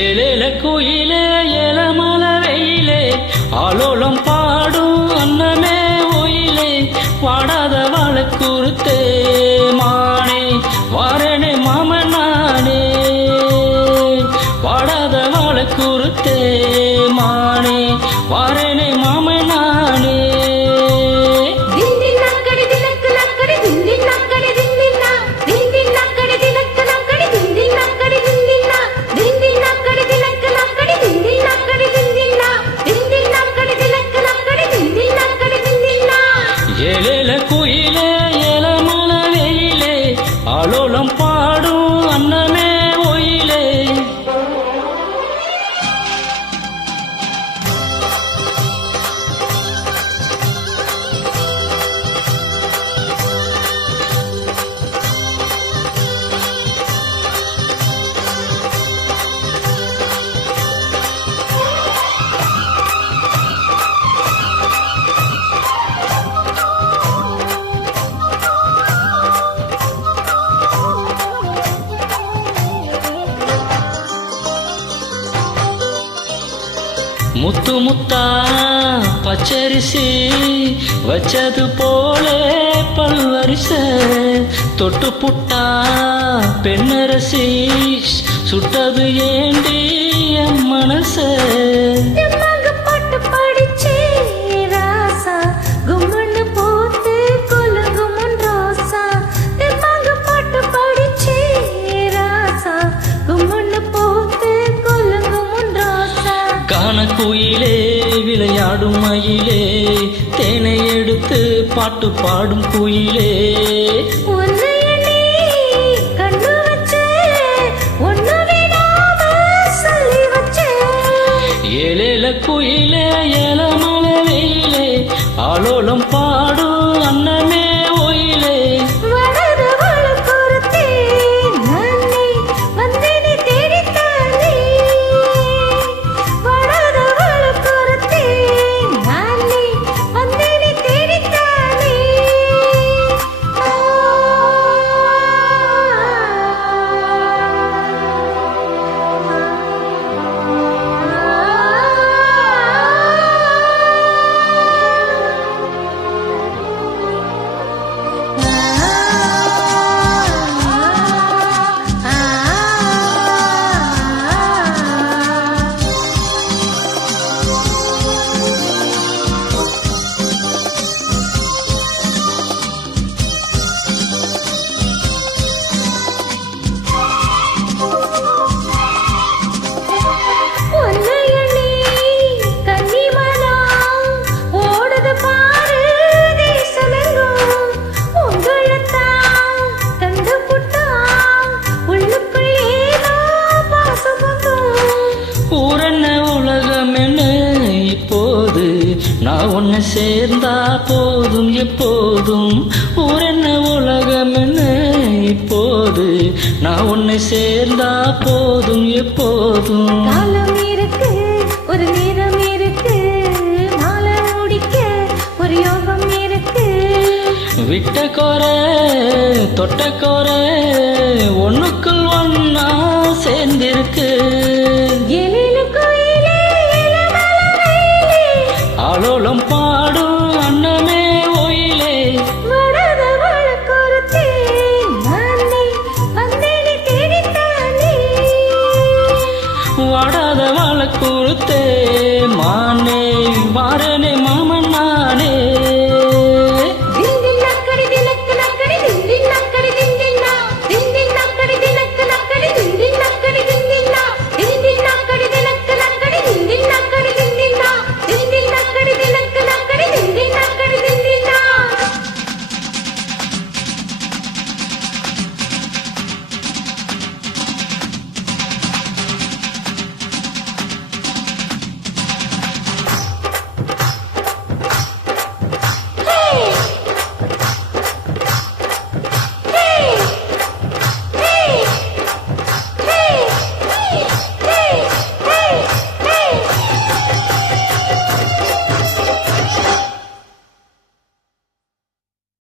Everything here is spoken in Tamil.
ஏலேல குயிலே ஏலமல வெயிலே ஆலோலம் பாடும் அன்னமே ஒயிலே வாடாத வாழக்குறுத்தே மானே வாரனே மாமனானே வாடாத வாழக்குறுத்தே மானே வாரனே மாமனானே ஏலேல குயிலே ஏலமல வெயிலே ஆலோலம் பாடும் அன்னமே ஒயிலே முத்து முத்தா பச்சரிசி வச்சது போலே பல்வரிசை தொட்டு புட்டா பெண்ணரசி சுட்டது ஏண்டி என் மனச குயிலே விளையாடும் மயிலே தேனை எடுத்து பாட்டு பாடும் குயிலே ஏலேல குயிலே ஏலமல வெயிலே ஆலோலம் பாடும் அன்னமே ஒயிலே நான் உன்னை சேர்ந்தா போதும் எப்போதும் ஊரென்ன உலகம் என்ன இப்போது நான் உன்னை சேர்ந்தா போதும் எப்போதும் காலம் இருக்கு ஒரு நேரம் இருக்கு மாலை முடிக்க ஒரு யோகம் இருக்கு விட்ட கோரை தொட்ட கோரை ஒண்ணுக்குள் ஒன்னா சேர்ந்திருக்கு ஆலோலம் பாடும் அன்னமே ஒயிலே வாடாத வாழக்குறுத்தே மானே வாரனே மா